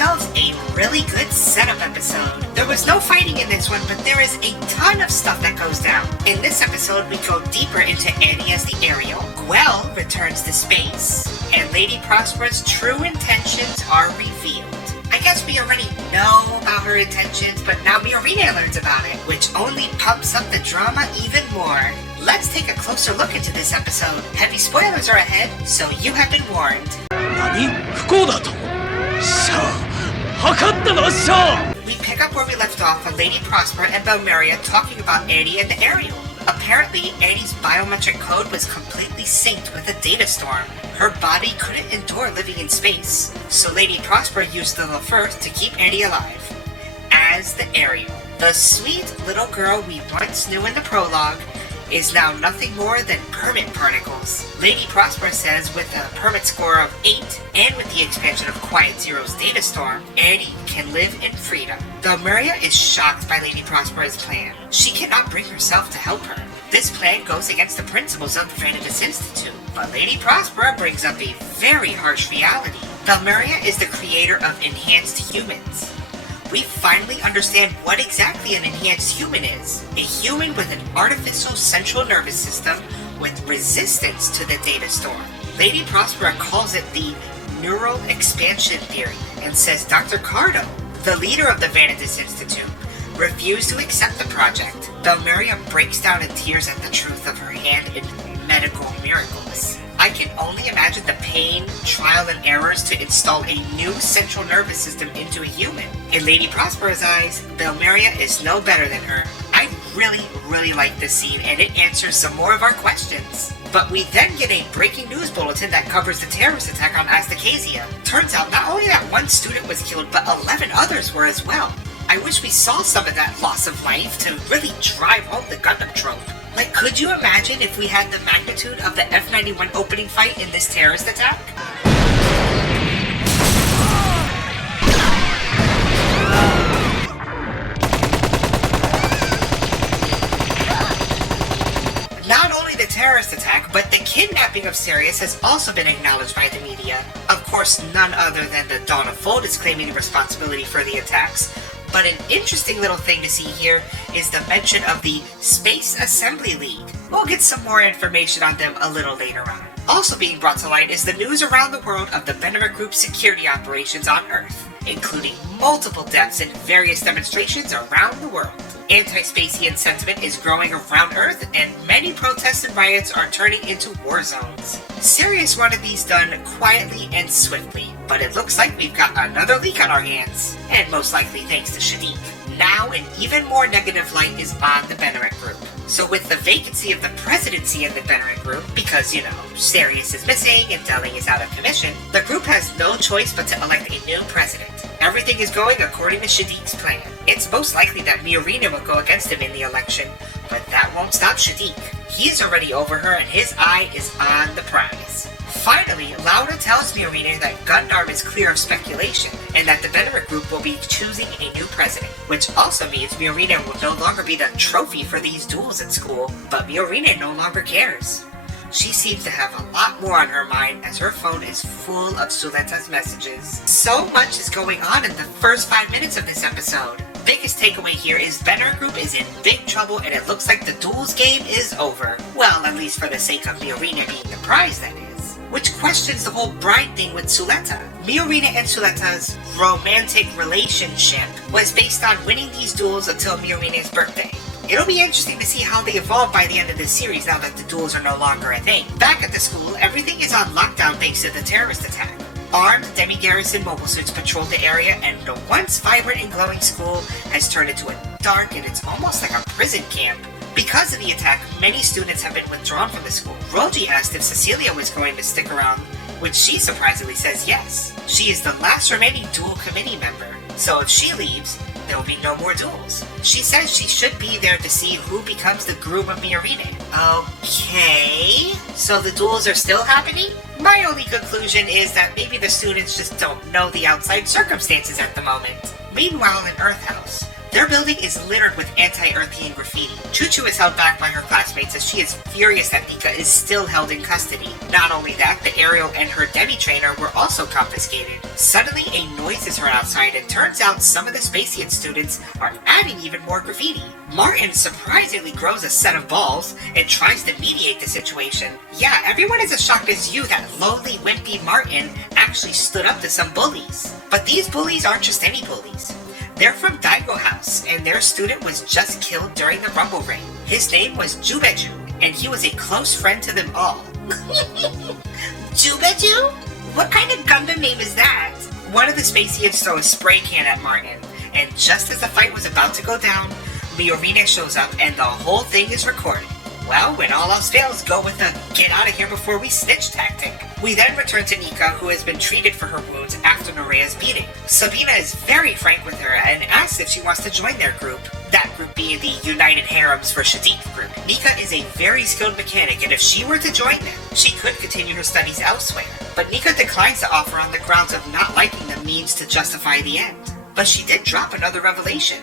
ourselves a really good setup episode. There was no fighting in this one, but there is a ton of stuff that goes down. In this episode, we go deeper into Annie as the Ariel, Gwell returns to space, and Lady Prospera's true intentions are revealed. I guess we already know about her intentions, but now Miorine learns about it, which only pumps up the drama even more. Let's take a closer look into this episode. Heavy spoilers are ahead, so you have been warned. We pick up where we left off on Lady Prospera and Belmeria talking about Annie and the Ariel. Apparently, Annie's biometric code was completely synced with a data storm. Her body couldn't endure living in space, so Lady Prospera used the Firth to keep Annie alive. As the Ariel, the sweet little girl we once knew in the prologue, is now nothing more than permit particles. Lady Prospera says with a permit score of 8, and with the expansion of Quiet Zero's data storm, Annie can live in freedom. Belmeria is shocked by Lady Prospera's plan. She cannot bring herself to help her. This plan goes against the principles of the Vanadis Institute, but Lady Prospera brings up a very harsh reality. Belmeria is the creator of enhanced humans. We finally understand what exactly an enhanced human is. A human with an artificial central nervous system with resistance to the data storm. Lady Prospera calls it the neural expansion theory and says Dr. Cardo, the leader of the Vanadis Institute, refused to accept the project. Belmeria breaks down in tears at the truth of her hand in medical miracles. I can only imagine the pain, trial, and errors to install a new central nervous system into a human. In Lady Prospera's eyes, Belmeria is no better than her. I really like this scene, and it answers some more of our questions. But we then get a breaking news bulletin that covers the terrorist attack on Astacasia. Turns out not only that one student was killed, but 11 others were as well. I wish we saw some of that loss of life to really drive home the Gundam trope. Like, could you imagine if we had the magnitude of the F-91 opening fight in this terrorist attack? Not only the terrorist attack, but the kidnapping of Sirius has also been acknowledged by the media. Of course, none other than the Dawn of Fold is claiming responsibility for the attacks. But an interesting little thing to see here is the mention of the Space Assembly League. We'll get some more information on them a little later on. Also being brought to light is the news around the world of the Bennemer Group's security operations on Earth, including multiple deaths in various demonstrations around the world. Anti-Spacian sentiment is growing around Earth, and many protests and riots are turning into war zones. Sirius wanted these done quietly and swiftly, but it looks like we've got another leak on our hands, and most likely thanks to Shadiq. Now an even more negative light is on the Bennemer Group. So with the vacancy of the presidency in the Bennemer Group, because, Sirius is missing and Delling is out of commission, the group has no choice but to elect a new president. Everything is going according to Shadiq's plan. It's most likely that Miorine will go against him in the election, but that won't stop Shadiq. He's already over her and his eye is on the prize. Finally, Laura tells Miorine that Gundam is clear of speculation, and that the Bennemer Group will be choosing a new president, which also means Miorine will no longer be the trophy for these duels at school, but Miorine no longer cares. She seems to have a lot more on her mind as her phone is full of Suleta's messages. So much is going on in the first 5 minutes of this episode. Biggest takeaway here is Bennemer Group is in big trouble and it looks like the duels game is over. Well, at least for the sake of Miorine being the prize, that is. Which questions the whole bride thing with Suleta. Miorine and Suleta's romantic relationship was based on winning these duels until Miorine's birthday. It'll be interesting to see how they evolve by the end of this series now that the duels are no longer a thing. Back at the school, everything is on lockdown thanks to the terrorist attack. Armed demi-garrison mobile suits patrol the area, and the once vibrant and glowing school has turned into a dark and it's almost like a prison camp. Because of the attack, many students have been withdrawn from the school. Roji asked if Cecilia was going to stick around, which she surprisingly says yes. She is the last remaining duel committee member, so if she leaves, there will be no more duels. She says she should be there to see who becomes the groom of Miorine. Okay, so the duels are still happening? My only conclusion is that maybe the students just don't know the outside circumstances at the moment. Meanwhile in Earth House, Their building is littered with anti-Earthian graffiti. Choo-Choo is held back by her classmates as she is furious that Nika is still held in custody. Not only that, the Ariel and her demi-trainer were also confiscated. Suddenly, a noise is heard outside and turns out some of the Spacian students are adding even more graffiti. Martin surprisingly grows a set of balls and tries to mediate the situation. Yeah, everyone is as shocked as you that lonely, wimpy Martin actually stood up to some bullies. But these bullies aren't just any bullies. They're from Daigo House, and their student was just killed during the Rumble Ring. His name was Jubeju, and he was a close friend to them all. Jubeju? What kind of Gundam name is that? One of the Spacians throws a spray can at Martin, and just as the fight was about to go down, Miorine shows up and the whole thing is recorded. Well, when all else fails, go with the get out of here before we snitch tactic. We then return to Nika, who has been treated for her wounds after Nerea's beating. Sabina is very frank with her and asks if she wants to join their group. That group being the United Harems for Shadiq group. Nika is a very skilled mechanic, and if she were to join them, she could continue her studies elsewhere. But Nika declines the offer on the grounds of not liking the means to justify the end. But she did drop another revelation.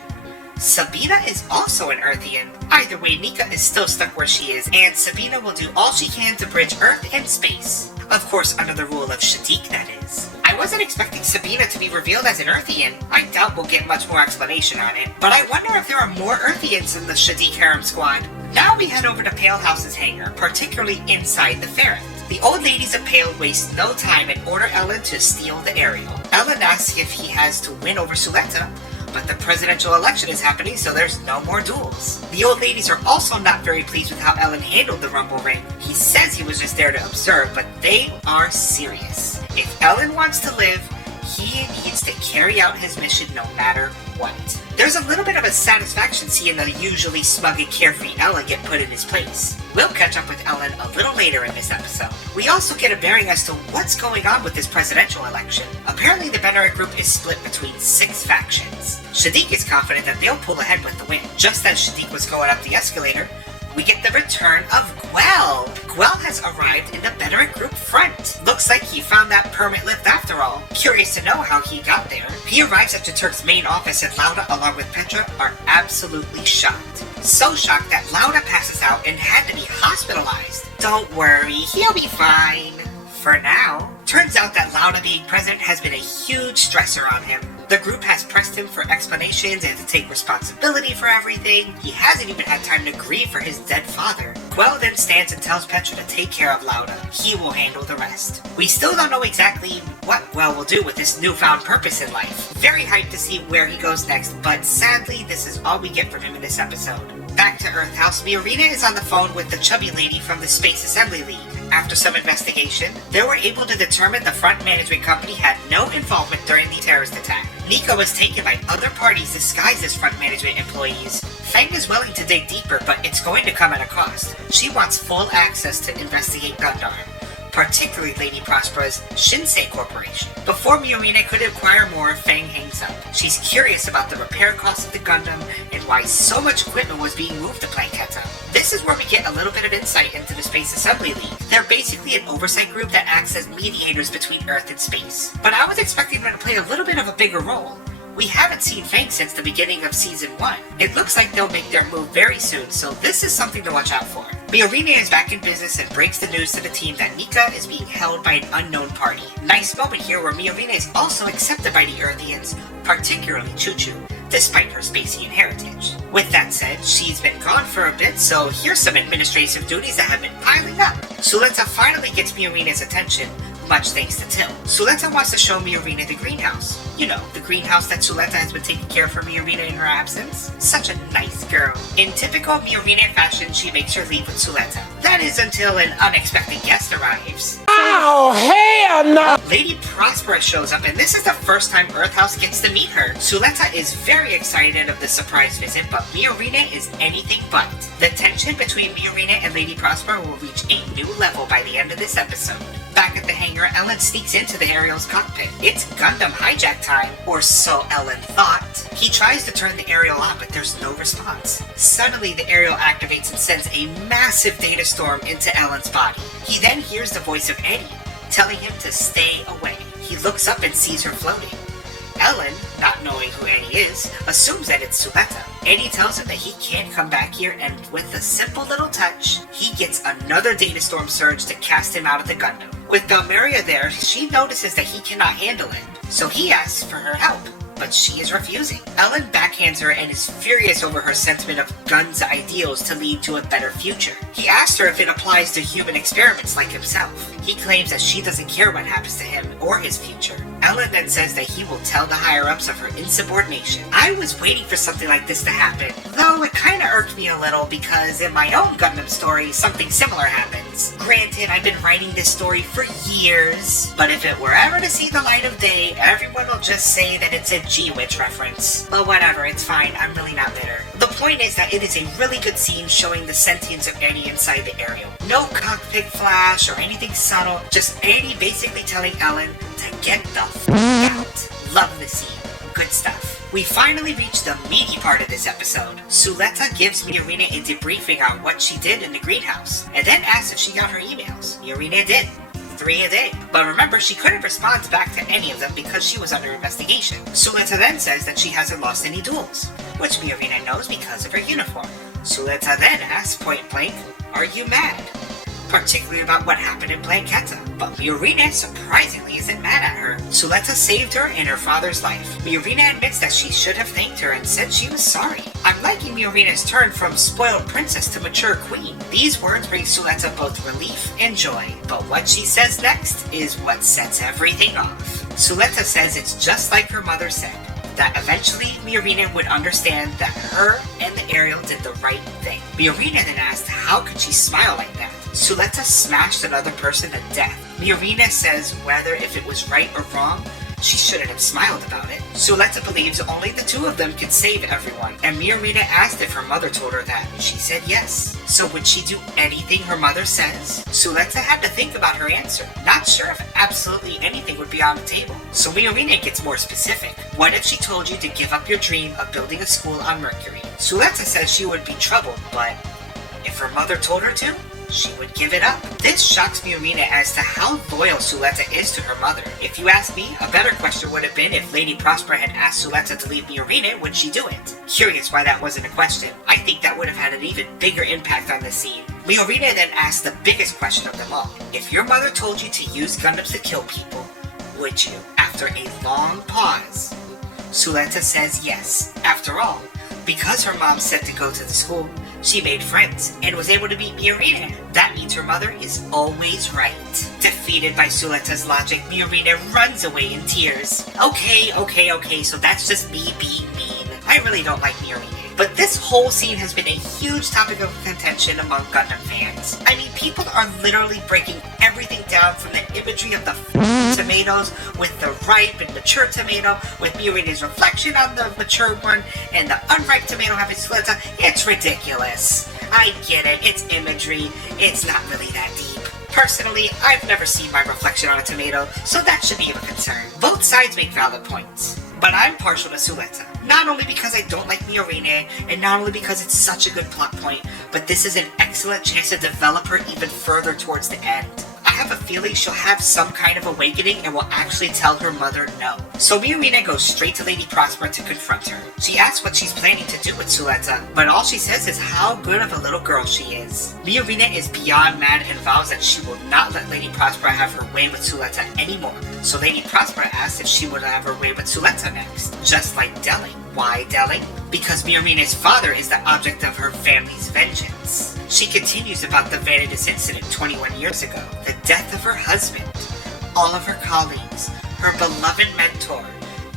Sabina is also an Earthian. Either way, Nika is still stuck where she is, and Sabina will do all she can to bridge Earth and space. Of course, under the rule of Shadiq, that is. I wasn't expecting Sabina to be revealed as an Earthian. I doubt we'll get much more explanation on it, but I wonder if there are more Earthians in the Shadiq harem squad. Now we head over to Pale House's hangar, particularly inside the ferret. The old ladies of Pale waste no time and order Ellen to steal the Ariel. Ellen asks if he has to win over Suletta, but the presidential election is happening, so there's no more duels. The old ladies are also not very pleased with how Ellen handled the Rumble Ring. He says he was just there to observe, but they are serious. If Ellen wants to live, he needs to carry out his mission no matter what. There's a little bit of a satisfaction seeing the usually smug and carefree Ellen get put in his place. We'll catch up with Ellen a little later in this episode. We also get a bearing as to what's going on with this presidential election. Apparently the Benneret group is split between 6 factions. Shadiq is confident that they'll pull ahead with the win. Just as Shadiq was going up the escalator, we get the return of Gwell. Gwell has arrived in the Benneret group front. Looks like he found that permit lift after all. Curious to know how he got there. He arrives at Turk's main office and Lauda, along with Petra, are absolutely shocked. So shocked that Lauda passes out and had to be hospitalized. Don't worry, he'll be fine. For now. Turns out that Lauda being president has been a huge stressor on him. The group has pressed him for explanations and to take responsibility for everything. He hasn't even had time to grieve for his dead father. Gwell then stands and tells Petra to take care of Lauda. He will handle the rest. We still don't know exactly what Gwell will do with this newfound purpose in life. Very hyped to see where he goes next, but sadly this is all we get from him in this episode. Back to Earth House, Miorine is on the phone with the chubby lady from the Space Assembly League. After some investigation, they were able to determine the front management company had no involvement during the terrorist attack. Nika was taken by other parties disguised as front management employees. Feng is willing to dig deeper, but it's going to come at a cost. She wants full access to investigate Gundam, particularly Lady Prospera's Shinsei Corporation. Before Miorine could acquire more, Feng hangs up. She's curious about the repair costs of the Gundam and why so much equipment was being moved to Planketta. This is where we get a little bit of insight into the Space Assembly League. They're basically an oversight group that acts as mediators between Earth and space. But I was expecting them to play a little bit of a bigger role. We haven't seen Feng since the beginning of Season 1. It looks like they'll make their move very soon, so this is something to watch out for. Miorine is back in business and breaks the news to the team that Nika is being held by an unknown party. Nice moment here where Miorine is also accepted by the Earthians, particularly Choo-Choo, despite her Spacian heritage. With that said, she's been gone for a bit, so here's some administrative duties that have been piling up. Suletta finally gets Miorine's attention, much thanks to Till. Suletta wants to show Miorine the greenhouse. You know, the greenhouse that Suletta has been taking care of for Miorine in her absence. Such a nice girl. In typical Miorine fashion, she makes her leave with Suletta. That is until an unexpected guest arrives. Oh, hell no! Lady Prospera shows up, and this is the first time Earth House gets to meet her. Suletta is very excited of the surprise visit, but Miorine is anything but. The tension between Miorine and Lady Prospera will reach a new level by the end of this episode. Back at the hangar, Ellen sneaks into the Ariel's cockpit. It's Gundam hijack time, or so Ellen thought. He tries to turn the Ariel on, but there's no response. Suddenly, the Ariel activates and sends a massive data storm into Ellen's body. He then hears the voice of Eddie, telling him to stay away. He looks up and sees her floating. Ellen, not knowing who Annie is, assumes that it's Suletta. Annie tells him that he can't come back here, and with a simple little touch, he gets another data storm surge to cast him out of the Gundam. With Belmeria there, she notices that he cannot handle it, so he asks for her help, but she is refusing. Ellen backhands her and is furious over her sentiment of Gun's ideals to lead to a better future. He asks her if it applies to human experiments like himself. He claims that she doesn't care what happens to him or his future. Ellen then says that he will tell the higher-ups of her insubordination. I was waiting for something like this to happen, though it kinda irked me a little because in my own Gundam story, something similar happens. Granted, I've been writing this story for years, but if it were ever to see the light of day, everyone will just say that it's a G-Witch reference. But whatever, it's fine, I'm really not bitter. The point is that it is a really good scene showing the sentience of Annie inside the Ariel. No cockpit flash or anything subtle, just Annie basically telling Ellen to get the f*** out. Love the scene. Good stuff. We finally reach the meaty part of this episode. Suletta gives Miorina a debriefing on what she did in the greenhouse, and then asks if she got her emails. Miorina did. 3 a day. But remember, she couldn't respond back to any of them because she was under investigation. Suletta then says that she hasn't lost any duels, which Miorina knows because of her uniform. Suletta then asks point blank, "Are you mad?" Particularly about what happened in Blanquetta, but Miorina surprisingly isn't mad at her. Suletta saved her and her father's life. Miorina admits that she should have thanked her and said she was sorry. I'm liking Miorina's turn from spoiled princess to mature queen. These words bring Suletta both relief and joy, but what she says next is what sets everything off. Suletta says it's just like her mother said, that eventually Miorina would understand that her and the Ariel did the right thing. Miorina then asked how could she smile like that? Suletta smashed another person to death. Miorina says whether if it was right or wrong, she shouldn't have smiled about it. Suletta believes only the two of them could save everyone, and Miorina asked if her mother told her that, and she said yes. So would she do anything her mother says? Suletta had to think about her answer, not sure if absolutely anything would be on the table. So Miorina gets more specific. What if she told you to give up your dream of building a school on Mercury? Suletta says she would be troubled, but if her mother told her to, she would give it up. This shocks Miorina as to how loyal Suletta is to her mother. If you ask me, a better question would have been if Lady Prospera had asked Suletta to leave Miorina, would she do it? Curious why that wasn't a question. I think that would have had an even bigger impact on the scene. Miorina then asked the biggest question of them all. If your mother told you to use Gundams to kill people, would you? After a long pause, Suletta says yes. After all, because her mom said to go to the school, she made friends and was able to beat Miorina. That means her mother is always right. Defeated by Suletta's logic, Miorina runs away in tears. Okay, so that's just me being mean. I really don't like Miorina. But this whole scene has been a huge topic of contention among Gundam fans. I mean, people are literally breaking everything down from the imagery of the tomatoes with the ripe and mature tomato, with Miorina's reflection on the mature one, and the unripe tomato having Suletta. It's ridiculous. I get it, it's imagery, it's not really that deep. Personally, I've never seen my reflection on a tomato, so that should be of a concern. Both sides make valid points, but I'm partial to Suletta. Not only because I don't like Miorina, and not only because it's such a good plot point, but this is an excellent chance to develop her even further towards the end. I have a feeling she'll have some kind of awakening and will actually tell her mother no. So Miorina goes straight to Lady Prospera to confront her. She asks what she's planning to do with Suletta, but all she says is how good of a little girl she is. Miorina is beyond mad and vows that she will not let Lady Prospera have her way with Suletta anymore. So Lady Prospera asks if she would have her way with Suletta next, just like Delling. Why Delling? Because Miorina's father is the object of her family's vengeance. She continues about the Vanidus incident 21 years ago, the death of her husband, all of her colleagues, her beloved mentor,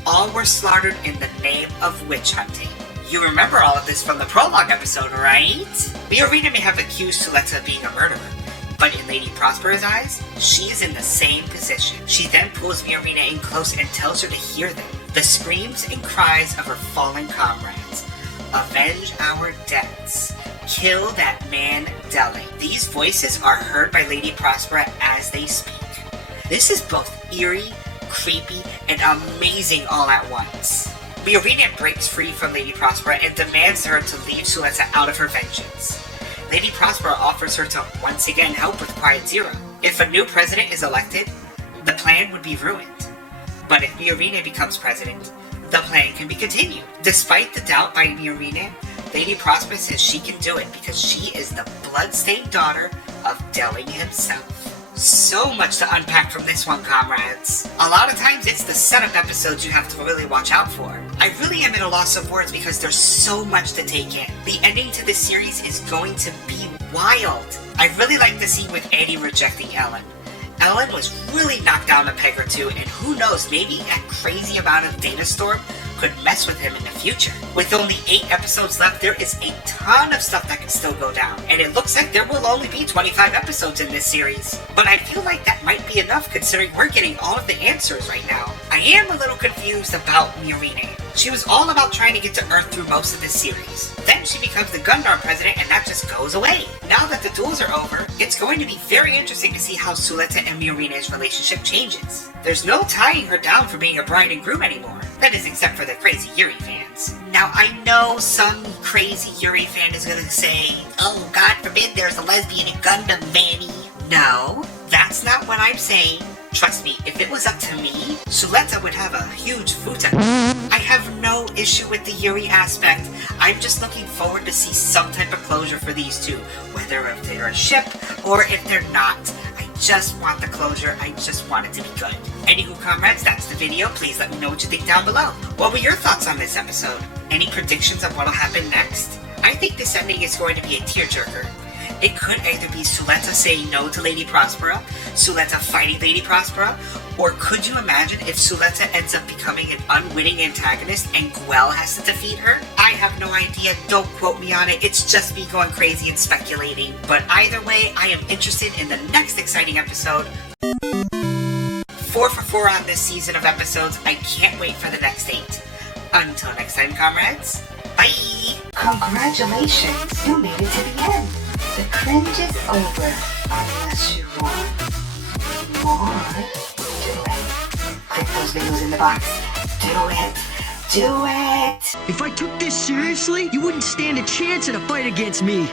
all were slaughtered in the name of witch hunting. You remember all of this from the prologue episode, right? Miorina may have accused Suletta of being a murderer, but in Lady Prospera's eyes, she is in the same position. She then pulls Miorina in close and tells her to hear them, the screams and cries of her fallen comrades. Avenge our deaths. Kill that man Delling. These voices are heard by Lady Prospera as they speak. This is both eerie, creepy, and amazing all at once. Miorina breaks free from Lady Prospera and demands her to leave Suletta out of her vengeance. Lady Prospera offers her to once again help with Quiet Zero. If a new president is elected, the plan would be ruined. But if Miorine becomes president, the plan can be continued. Despite the doubt by Miorine, Lady Prospera says she can do it because she is the blood-stained daughter of Delling himself. So much to unpack from this one, comrades. A lot of times it's the setup episodes you have to really watch out for. I really am at a loss of words because there's so much to take in. The ending to this series is going to be wild. I really like the scene with Annie rejecting Ellen. Ellen was really knocked down a peg or two, and who knows, maybe that crazy amount of data storm could mess with him in the future. With only 8 episodes left, there is a ton of stuff that can still go down, and it looks like there will only be 25 episodes in this series. But I feel like that might be enough considering we're getting all of the answers right now. I am a little confused about Miorine. She was all about trying to get to Earth through most of this series. Then she becomes the Gundam president and that just goes away. Now that the duels are over, it's going to be very interesting to see how Suletta and Miorine's relationship changes. There's no tying her down for being a bride and groom anymore. That is except for the crazy Yuri fans. Now I know some crazy Yuri fan is gonna say, "Oh, God forbid there's a lesbian in Gundam, Vanny." No, that's not what I'm saying. Trust me, if it was up to me, Suletta would have a huge futa. I have no issue with the Yuri aspect. I'm just looking forward to see some type of closure for these two, whether if they're a ship or if they're not. I just want the closure. I just want it to be good. Anywho, comrades, that's the video. Please let me know what you think down below. What were your thoughts on this episode? Any predictions of what'll happen next? I think this ending is going to be a tearjerker. It could either be Suletta saying no to Lady Prospera, Suletta fighting Lady Prospera, or could you imagine if Suletta ends up becoming an unwitting antagonist and Guel has to defeat her? I have no idea, don't quote me on it, it's just me going crazy and speculating. But either way, I am interested in the next exciting episode. 4 for 4 on this season of episodes, I can't wait for the next 8. Until next time, comrades, bye! Congratulations, you made it to the end. The cringe is over, unless you want more. Do it. Click those videos in the box. Do it. Do it. If I took this seriously, you wouldn't stand a chance in a fight against me.